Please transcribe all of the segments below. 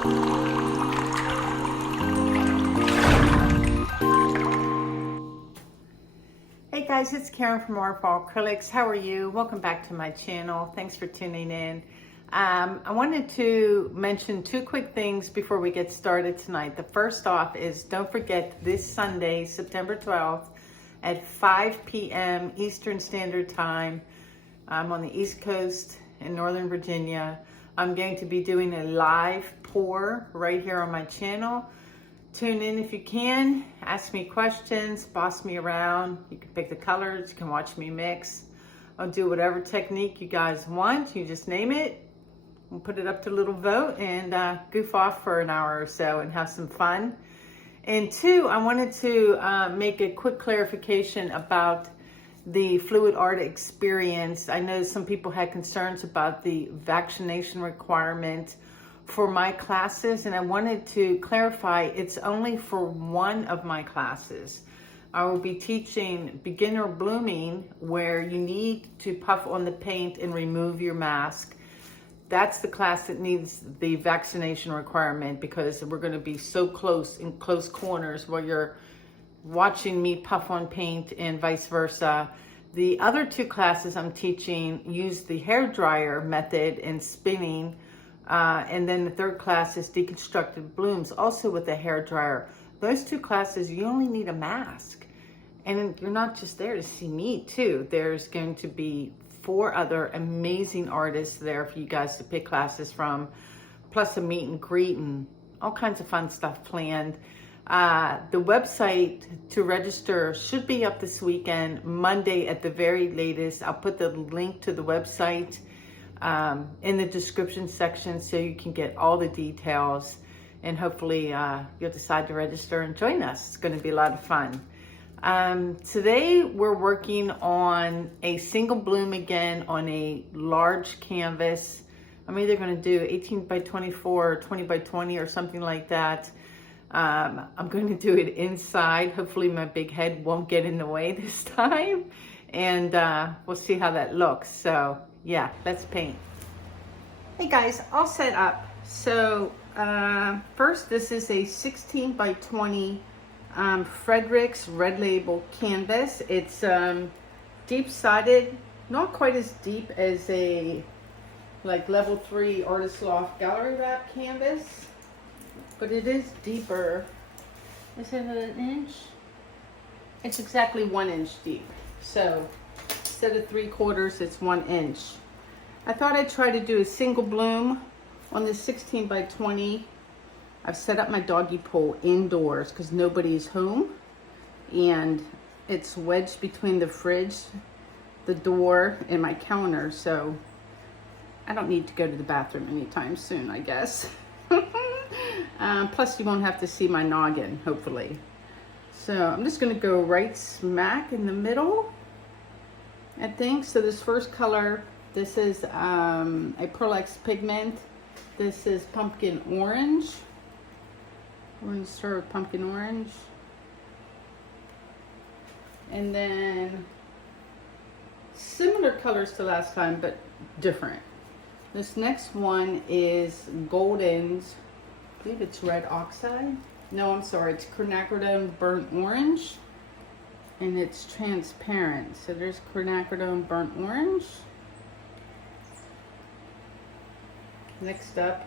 Hey guys, it's Karen from Waterfall Acrylics. How are you? Welcome back to my channel. Thanks for tuning in. I wanted to mention two quick things before we get started tonight. The first off is don't forget this Sunday, September 12th at 5 p.m. Eastern Standard Time. I'm on the East Coast in Northern Virginia. I'm going to be doing a live pour right here on my channel. Tune in if you can, ask me questions, boss me around. You can pick the colors, you can watch me mix. I'll do whatever technique you guys want. You just name it. We'll put it up to a little vote and goof off for an hour or so and have some fun. And two, I wanted to make a quick clarification about the fluid art experience. I know some people had concerns about the vaccination requirement for my classes, and I wanted to clarify it's only for one of my classes. I will be teaching beginner blooming, where you need to puff on the paint and remove your mask. That's the class that needs the vaccination requirement, because we're going to be so close in close corners where you're watching me puff on paint and vice versa. The other two classes I'm teaching use the hair dryer method and spinning. And then the third class is deconstructed blooms, also with a hair dryer. Those two classes, you only need a mask. And you're not just there to see me too. There's going to be 4 other amazing artists there for you guys to pick classes from, plus a meet and greet and all kinds of fun stuff planned. The website to register should be up this weekend, Monday at the very latest. I'll put the link to the website in the description section so you can get all the details, and hopefully you'll decide to register and join us. It's going to be a lot of fun. Today we're working on a single bloom again on a large canvas. I'm either going to do 18 by 24 or 20 by 20 or something like that. I'm going to do it inside. Hopefully my big head won't get in the way this time, and we'll see how that looks. So yeah, let's paint. Hey guys, all set up. So first, this is a 16 by 20 Frederick's Red Label canvas. It's deep-sided, not quite as deep as a like level 3 Artist Loft Gallery Wrap canvas, but it is deeper. Is it an inch? It's exactly 1 inch deep. So instead of 3/4, it's 1 inch. I thought I'd try to do a single bloom on this 16 by 20. I've set up my doggy pole indoors because nobody's home, and it's wedged between the fridge, the door, and my counter, so I don't need to go to the bathroom anytime soon, I guess. Plus you won't have to see my noggin, hopefully. So I'm just going to go right smack in the middle, I think. So this first color, this is a Acrylics pigment. This is pumpkin orange. We're going to start with pumpkin orange. And then similar colors to last time, but different. This next one is Golden's, I believe it's red oxide. No, I'm sorry, it's quinacridone burnt orange. And it's transparent. So there's quinacridone burnt orange. Next up,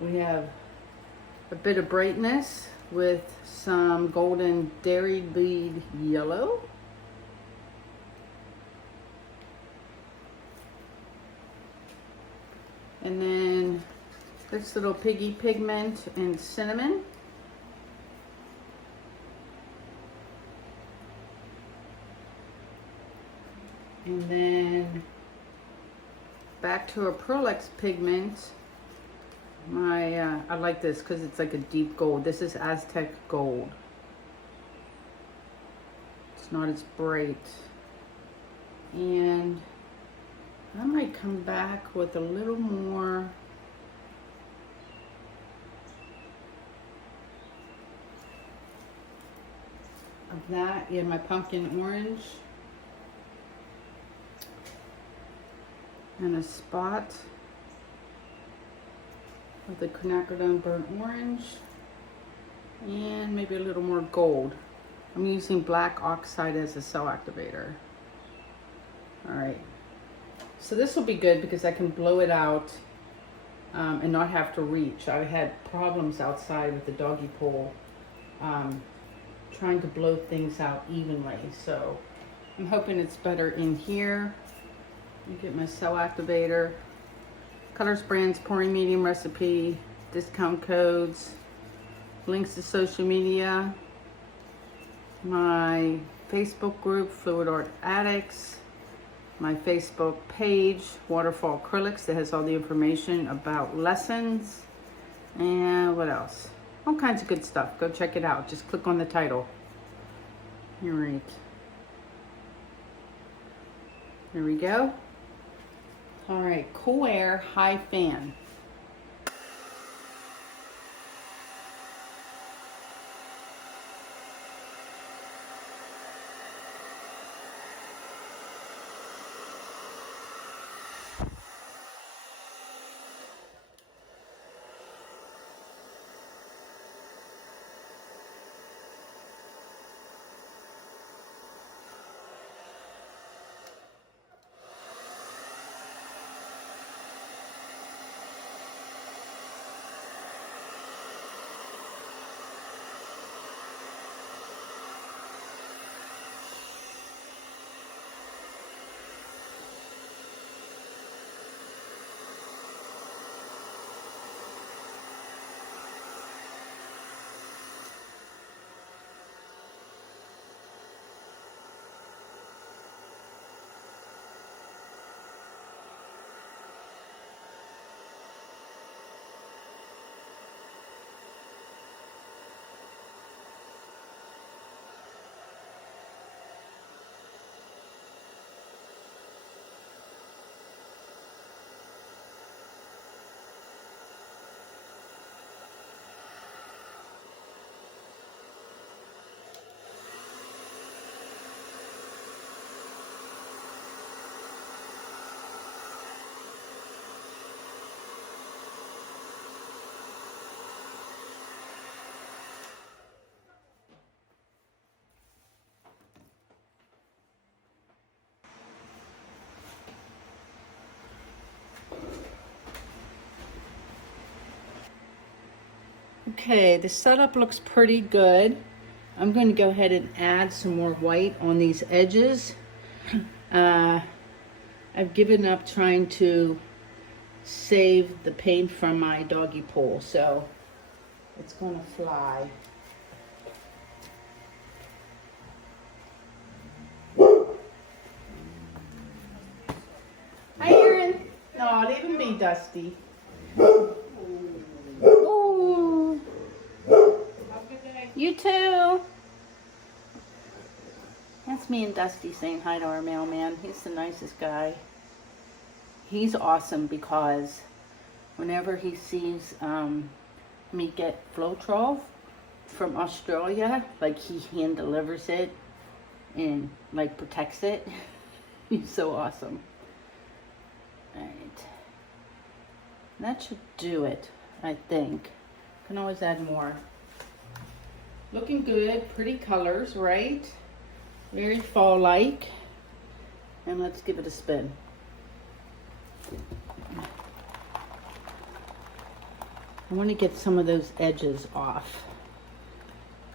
we have a bit of brightness with some golden dairy bead yellow. And then this little piggy pigment and cinnamon. And then back to Acrylics pigment. I like this because it's like a deep gold. This is Aztec gold. It's not as bright. And I might come back with a little more of that in my pumpkin orange. And a spot with the quinacridone burnt orange and maybe a little more gold. I'm using black oxide as a cell activator. All right, so this will be good because I can blow it out and not have to reach. I had problems outside with the doggy pole trying to blow things out evenly, so I'm hoping it's better in here. Let me get my cell activator. Colors, brands, pouring medium recipe, discount codes, links to social media, my Facebook group, Fluid Art Addicts, my Facebook page, Waterfall Acrylics, that has all the information about lessons, and what else? All kinds of good stuff. Go check it out. Just click on the title. All right. There we go. All right, Cool Air High Fan. Okay, the setup looks pretty good. I'm going to go ahead and add some more white on these edges. I've given up trying to save the paint from my doggy pole, so it's going to fly. Hi, Aaron. No, leave him be, Dusty. Oh, you too. That's me and Dusty saying hi to our mailman. He's the nicest guy. He's awesome because whenever he sees me get Floetrol from Australia, like he hand delivers it and like protects it. He's so awesome. All right. That should do it, I think. Can always add more. Looking good, pretty colors, right? Very fall-like. And let's give it a spin. I want to get some of those edges off.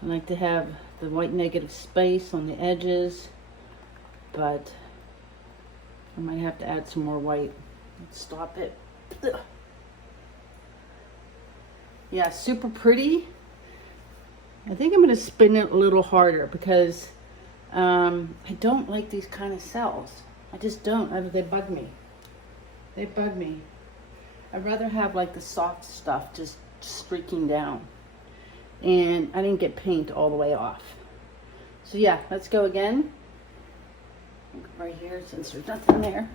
I like to have the white negative space on the edges, but I might have to add some more white. Let's stop it. Ugh. Yeah, super pretty. I think I'm going to spin it a little harder because I don't like these kind of cells. I just don't. They bug me. They bug me. I'd rather have like the soft stuff just streaking down. And I didn't get paint all the way off. So yeah, let's go again. Right here since there's nothing there.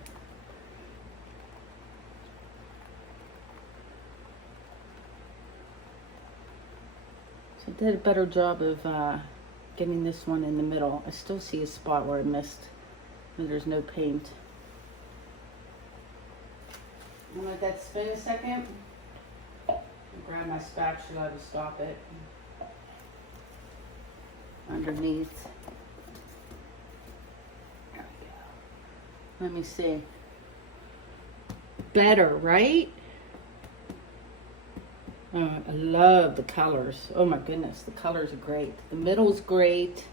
So I did a better job of getting this one in the middle. I still see a spot where I missed and there's no paint. I'm gonna let that spin a second. grab my spatula to stop it underneath. There we go. Let me see. Better, right? I love the colors. Oh my goodness, the colors are great. The middle's great.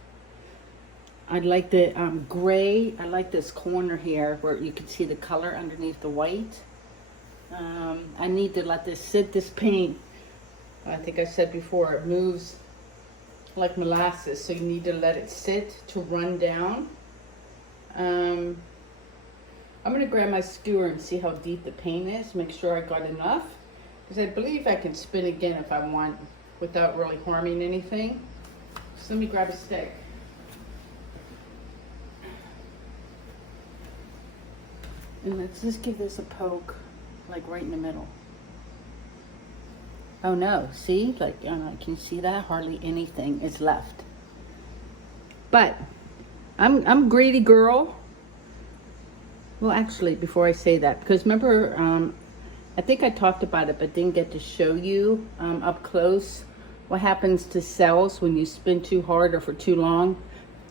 I like the gray. I like this corner here where you can see the color underneath the white. I need to let this sit. This paint, I think I said before, it moves like molasses, so you need to let it sit to run down. I'm going to grab my skewer and see how deep the paint is, make sure I got enough, because I believe I can spin again if I want without really harming anything. So let me grab a stick. And let's just give this a poke, like right in the middle. Oh no, see, like, can you see that? Hardly anything is left. But I'm a greedy girl. Well, actually, before I say that, because remember, I think I talked about it, but didn't get to show you up close what happens to cells when you spin too hard or for too long.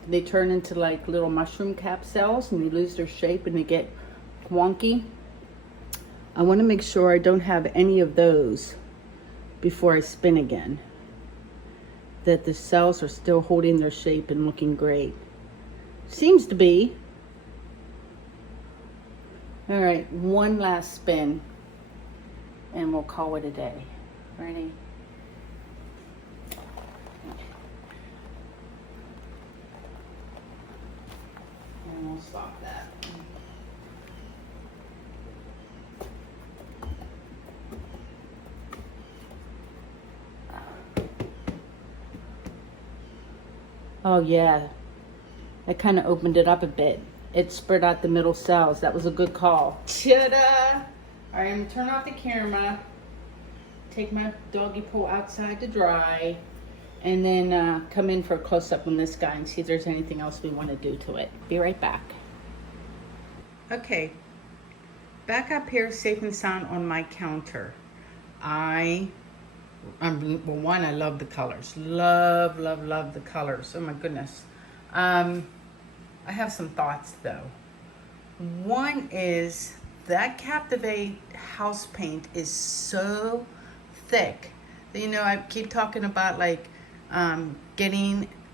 They turn into like little mushroom cap cells, and they lose their shape and they get wonky. I want to make sure I don't have any of those before I spin again, that the cells are still holding their shape and looking great. Seems to be. All right, one last spin and we'll call it a day. Ready? And we'll stop that. Oh yeah, that kind of opened it up a bit. It spread out the middle cells. That was a good call. Ta-da! All right, I'm gonna turn off the camera, take my doggy pole outside to dry, and then come in for a close-up on this guy and see if there's anything else we want to do to it. Be right back. Okay, back up here, safe and sound on my counter. Well, one, I love the colors. Love the colors. Oh my goodness. I have some thoughts though. One is that Captivate house paint is so thick that, you know, I keep talking about like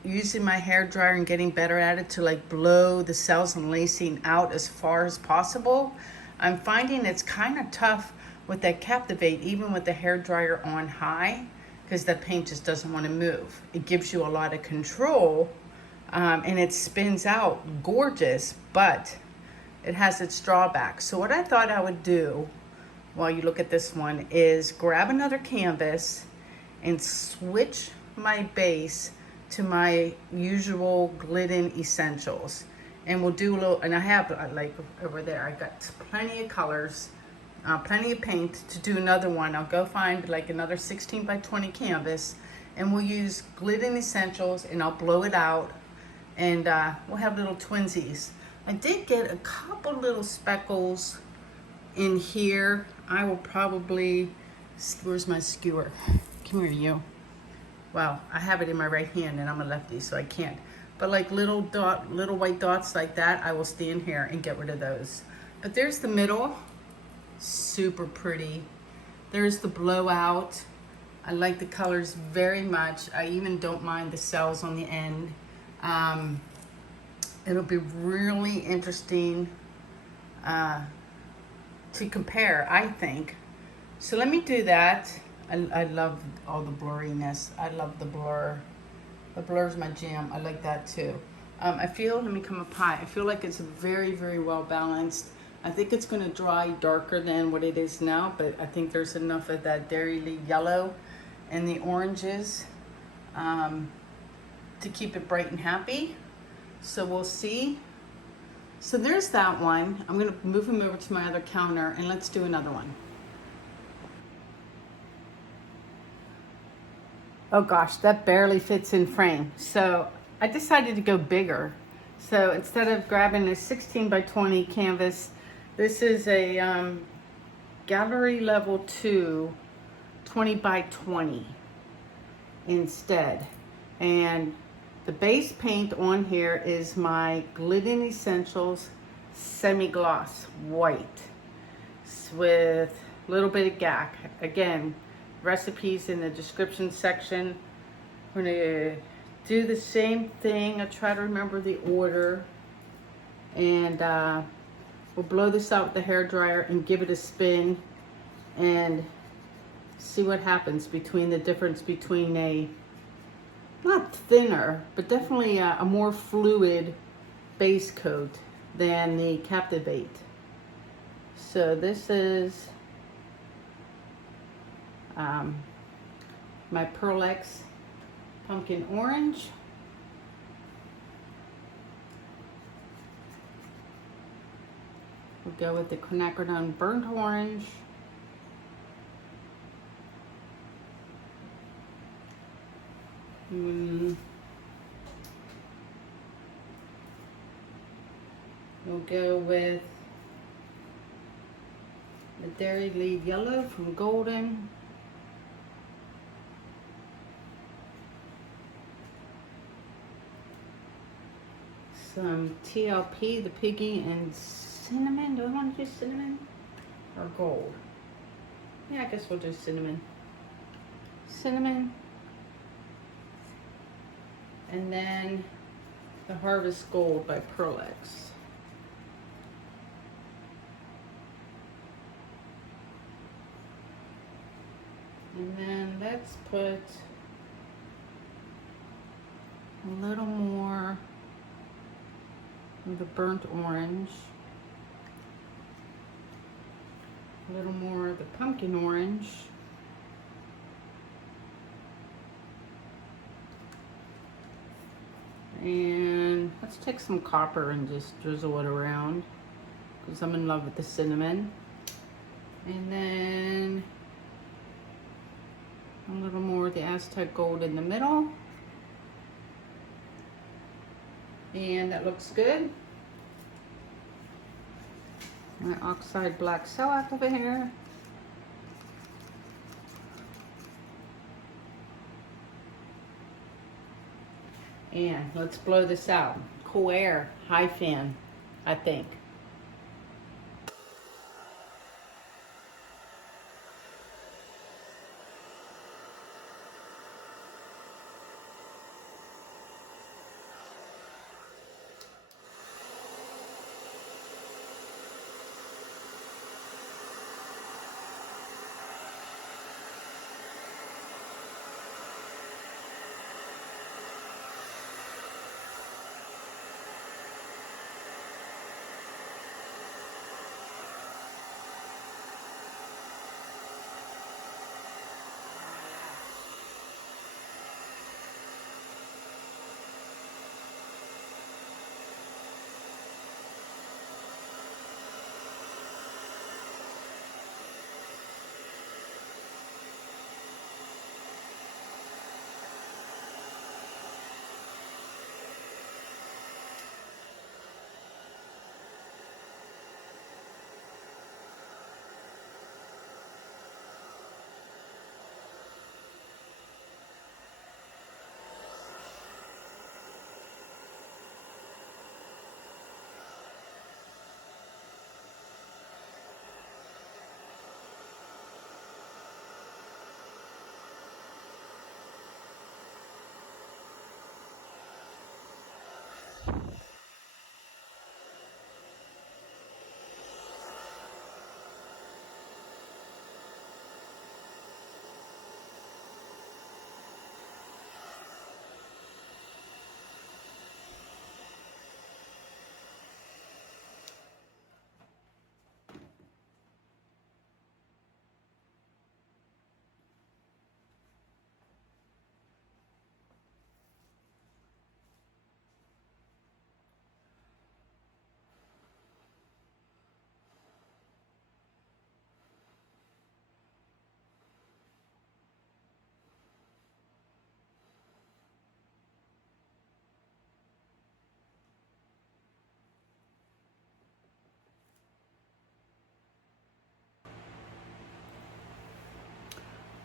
using my hair dryer and getting better at it to like blow the cells and lacing out as far as possible. I'm finding it's kind of tough with that Captivate, even with the hair dryer on high, because the paint just doesn't want to move. It gives you a lot of control, and it spins out gorgeous, but it has its drawbacks. So what I thought I would do while you look at this one is grab another canvas and switch my base to my usual Gliddon Essentials. And we'll do a little, and I have like over there, I got plenty of colors, plenty of paint to do another one. I'll go find like another 16 by 20 canvas, and we'll use Gliddon Essentials, and I'll blow it out, and we'll have little twinsies. I did get a couple little speckles in here. I will probably, where's my skewer? Come here, you. Well, I have it in my right hand and I'm a lefty, so I can't. But like little white dots like that, I will stand here and get rid of those. But there's the middle. Super pretty. There's the blowout. I like the colors very much. I even don't mind the cells on the end. It'll be really interesting to compare, I think. So let me do that. I love all the blurriness. I love the blur. The blur's my jam. I like that too. I feel, let me come up high. I feel like it's very, very well balanced. I think it's going to dry darker than what it is now, but I think there's enough of that dairy yellow and the oranges to keep it bright and happy. So we'll see. So there's that one. I'm going to move him over to my other counter and let's do another one. Oh gosh, that barely fits in frame. So I decided to go bigger. So instead of grabbing a 16 by 20 canvas, this is a gallery level 2 20 by 20 instead. And the base paint on here is my Gliddon Essentials SemiGloss White with a little bit of GAC. Again, recipes in the description section. I'm gonna do the same thing. I try to remember the order, and we'll blow this out with the hair dryer and give it a spin and see what happens between the difference between a, not thinner, but definitely a more fluid base coat than the Captivate. So this is my Acrylics Pumpkin Orange. We'll go with the Quinacridone Burnt Orange. We'll go with the Dairy Lead Yellow from Golden. Some TLP, the Piggy, and cinnamon. Do I want to do cinnamon or gold? Yeah, I guess we'll do cinnamon. Cinnamon. And then the Harvest Gold by Acrylics. And then let's put a little more of the burnt orange, a little more of the pumpkin orange, and let's take some copper and just drizzle it around because I'm in love with the cinnamon. And then a little more of the Aztec Gold in the middle. And that looks good. My Oxide Black Shellac over here. And let's blow this out. Cool air, high fan, I think.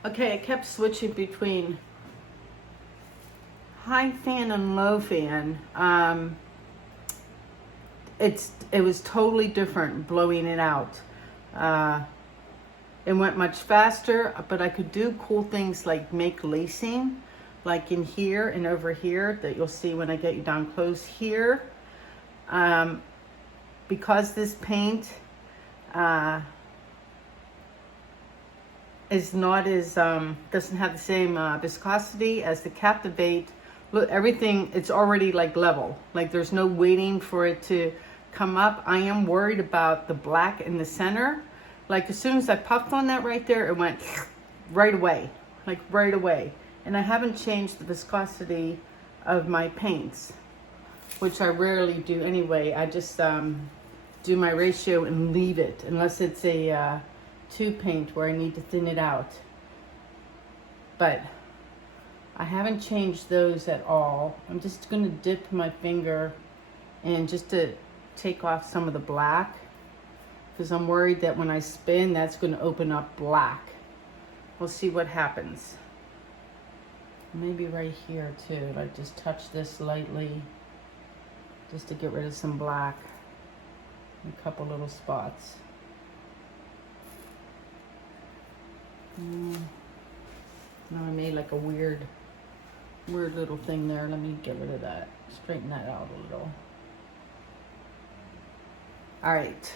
Okay, I kept switching between high fan and low fan. It was totally different blowing it out. It went much faster, but I could do cool things like make lacing, like in here and over here that you'll see when I get you down close here. Because this paint is not as, doesn't have the same viscosity as the Captivate. Look, everything, it's already like level. Like there's no waiting for it to come up. I am worried about the black in the center. Like as soon as I puffed on that right there, it went right away, like right away. And I haven't changed the viscosity of my paints, which I rarely do anyway. I just do my ratio and leave it, unless it's a tube paint where I need to thin it out. But I haven't changed those at all. I'm just gonna dip my finger in just to take off some of the black, because I'm worried that when I spin, that's gonna open up black. We'll see what happens. Maybe right here too, like just touch this lightly, just to get rid of some black. A couple little spots. Now I made like a weird little thing there. Let me get rid of that. Straighten that out a little. All right.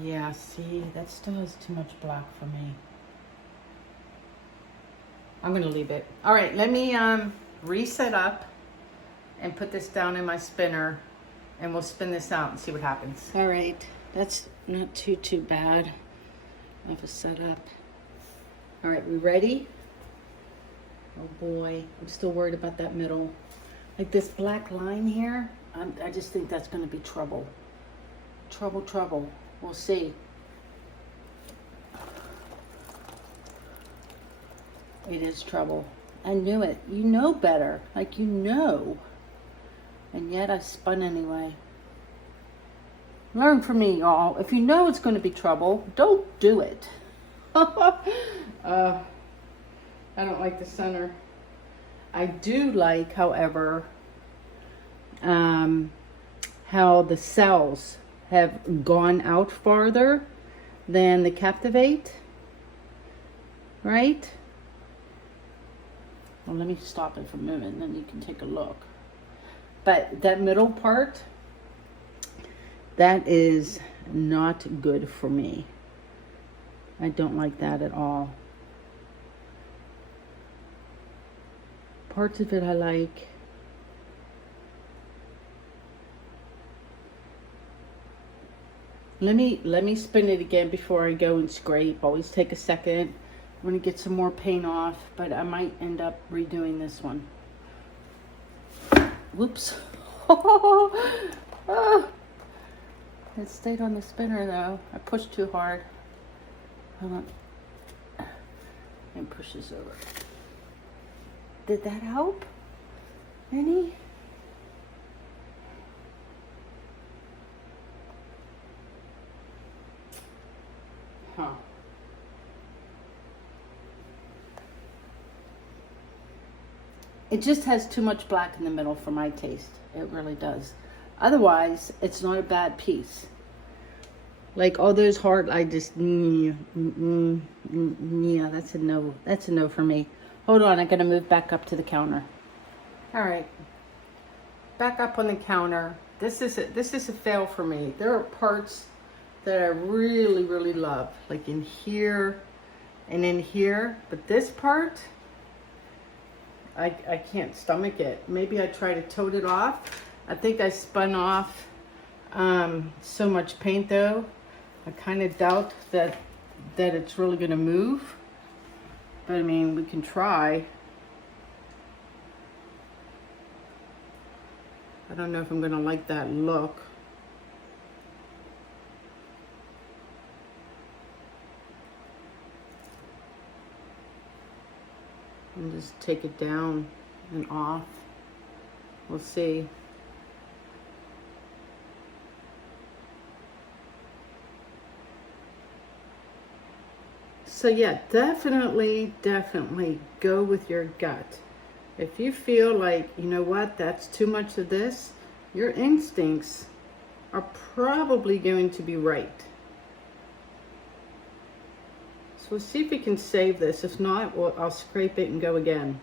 Yeah, see, that still has too much black for me. I'm gonna leave it. All right, let me reset up and put this down in my spinner, and we'll spin this out and see what happens. All right, that's not too bad of a setup. All right, we ready? Oh boy, I'm still worried about that middle. Like this black line here, I just think that's gonna be trouble. Trouble. We'll see. It is trouble. I knew it. You know better. Like you know. And yet I spun anyway. Learn from me, y'all. If you know it's going to be trouble, don't do it. I don't like the center. I do like, however, how the cells have gone out farther than the Captivate. Right? Well, let me stop it from moving, then you can take a look. But that middle part, that is not good for me. I don't like that at all. Parts of it I like. Let me spin it again before I go and scrape. Always take a second. I'm gonna get some more paint off, but I might end up redoing this one. Whoops. It stayed on the spinner though. I pushed too hard. Hold on. And push this over. Did that help? Any? Huh. It just has too much black in the middle for my taste. It really does. Otherwise, it's not a bad piece. Like all those hard, I just, yeah, that's a no. That's a no for me. Hold on, I gotta move back up to the counter. All right, back up on the counter. This is a fail for me. There are parts that I really love, like in here and in here, but this part, I can't stomach it. Maybe I try to tote it off. I think I spun off so much paint though. I kind of doubt that it's really gonna move. But I mean, we can try. I don't know if I'm gonna like that look. And just take it down and off. We'll see. So yeah, definitely go with your gut. If you feel like, you know what, that's too much of this, your instincts are probably going to be right. So we'll see if we can save this. If not, I'll scrape it and go again.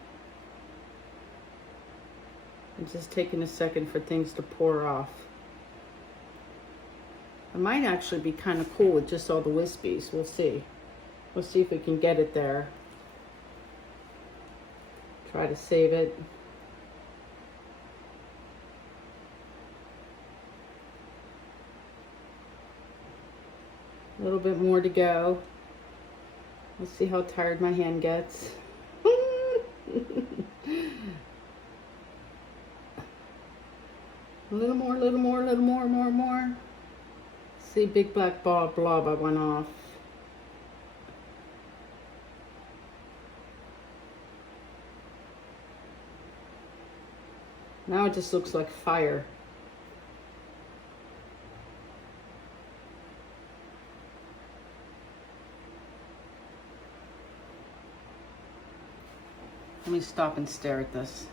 I'm just taking a second for things to pour off. It might actually be kind of cool with just all the wispies. We'll see. We'll see if we can get it there. Try to save it. A little bit more to go. Let's see how tired my hand gets. A little more, more. See, big black blob I went off. Now it just looks like fire. Let me stop and stare at this.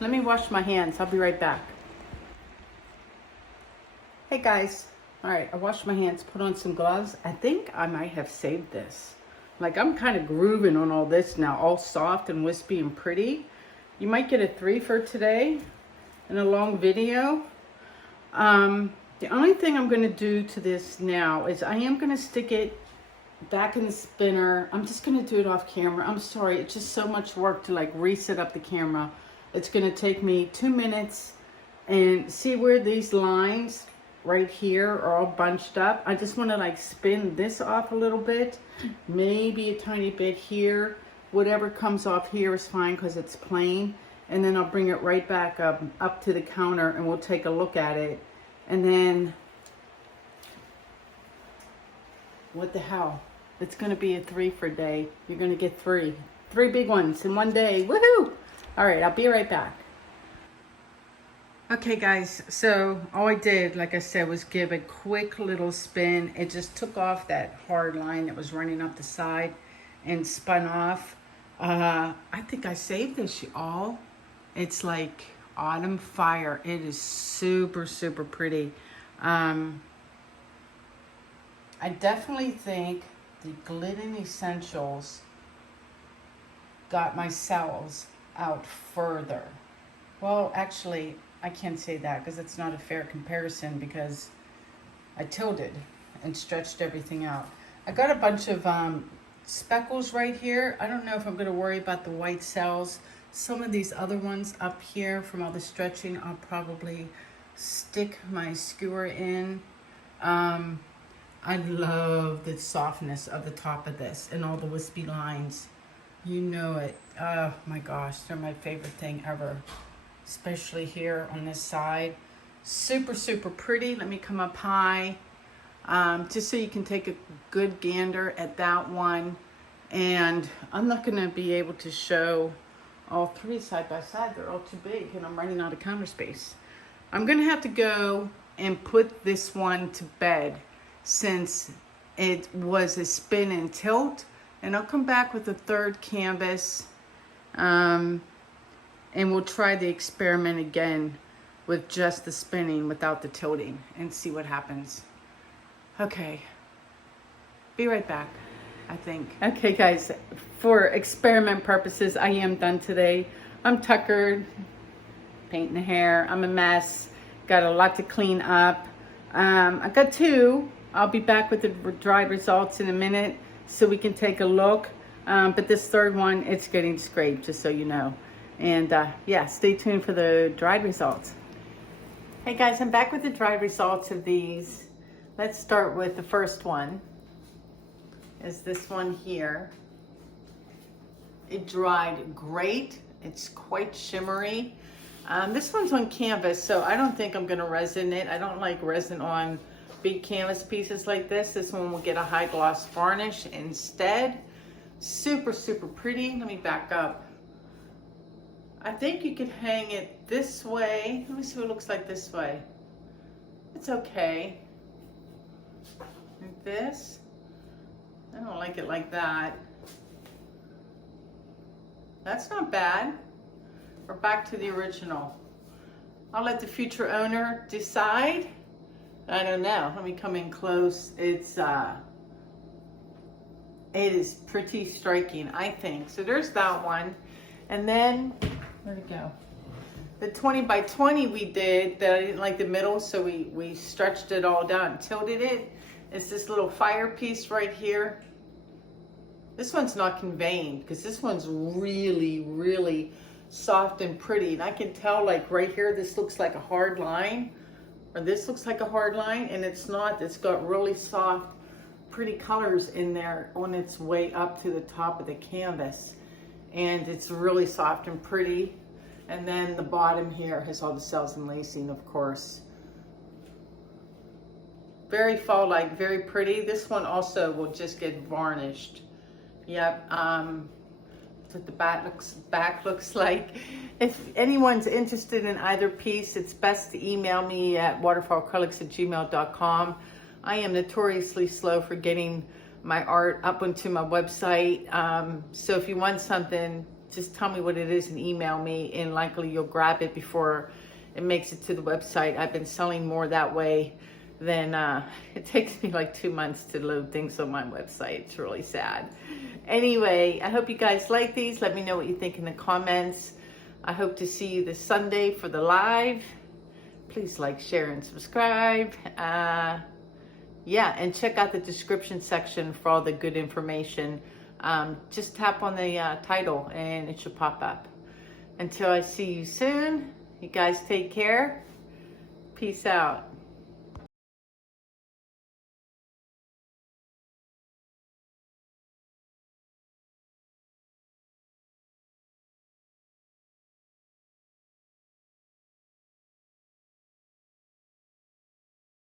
Let me wash my hands. I'll be right back. Hey guys. All right, I washed my hands, put on some gloves. I think I might have saved this. Like, I'm kind of grooving on all this now, all soft and wispy and pretty. You might get a 3 for today in a long video. The only thing I'm going to do to this now is I am going to stick it back in the spinner. I'm just going to do it off camera. I'm sorry, it's just so much work to like reset up the camera. It's going to take me 2 minutes, and see where these lines right here are all bunched up. I just want to like spin this off a little bit, maybe a tiny bit here. Whatever comes off here is fine because it's plain, and then I'll bring it right back up to the counter and we'll take a look at it. And then what the hell, it's going to be a 3 for a day. You're going to get three big ones in one day. Woohoo! All right, I'll be right back. Okay guys, so all I did, like I said, was give a quick little spin. It just took off that hard line that was running up the side and spun off. I think I saved this, y'all. It's like autumn fire. It is super pretty. I definitely think the Gliddon Essentials got my cells out further. Well, actually, I can't say that because it's not a fair comparison, because I tilted and stretched everything out. I got a bunch of speckles right here. I don't know if I'm going to worry about the white cells. Some of these other ones up here from all the stretching, I'll probably stick my skewer in. I love the softness of the top of this and all the wispy lines. You know it. Oh my gosh, they're my favorite thing ever. Especially here on this side. Super pretty. Let me come up high, just so you can take a good gander at that one. And I'm not going to be able to show all 3 side by side. They're all too big and I'm running out of counter space. I'm going to have to go and put this one to bed since it was a spin and tilt, and I'll come back with a 3rd canvas, and we'll try the experiment again with just the spinning without the tilting and see what happens. Okay, be right back, I think. Okay guys, for experiment purposes, I am done today. I'm tuckered, painting the hair. I'm a mess, got a lot to clean up. I got 2. I'll be back with the dried results in a minute so we can take a look. But this 3rd one, it's getting scraped, just so you know. And yeah, stay tuned for the dried results. Hey guys, I'm back with the dried results of these. Let's start with the first one. Is this one here. It dried great. It's quite shimmery. This one's on canvas, so I don't think I'm going to resin it. I don't like resin on big canvas pieces like this. This one will get a high gloss varnish instead. Super pretty. Let me back up. I think you could hang it this way. Let me see what it looks like this way. It's okay. Like this. I don't like it like that. That's not bad. We're back to the original. I'll let the future owner decide. I don't know. Let me come in close. It is pretty striking, I think. So there's that one. And then, where'd it go? The 20 by 20 we did, that I didn't like the middle, so we stretched it all down, tilted it. It's this little fire piece right here. This one's not conveying, because this one's really, really soft and pretty. And I can tell, like right here, this looks like a hard line, or this looks like a hard line, and it's not. It's got really soft, pretty colors in there on its way up to the top of the canvas. And it's really soft and pretty. And then the bottom here has all the cells and lacing, of course. Very fall-like, very pretty. This one also will just get varnished. Yep, that's what the back looks like. If anyone's interested in either piece, it's best to email me at waterfallacrylics@gmail.com. I am notoriously slow for getting my art up onto my website. So if you want something, just tell me what it is and email me, and likely you'll grab it before it makes it to the website. I've been selling more that way than, it takes me like 2 months to load things on my website. It's really sad. Anyway, I hope you guys like these. Let me know what you think in the comments. I hope to see you this Sunday for the live. Please like, share, and subscribe. Yeah, and check out the description section for all the good information. Just tap on the title and it should pop up. Until I see you soon, you guys take care. Peace out.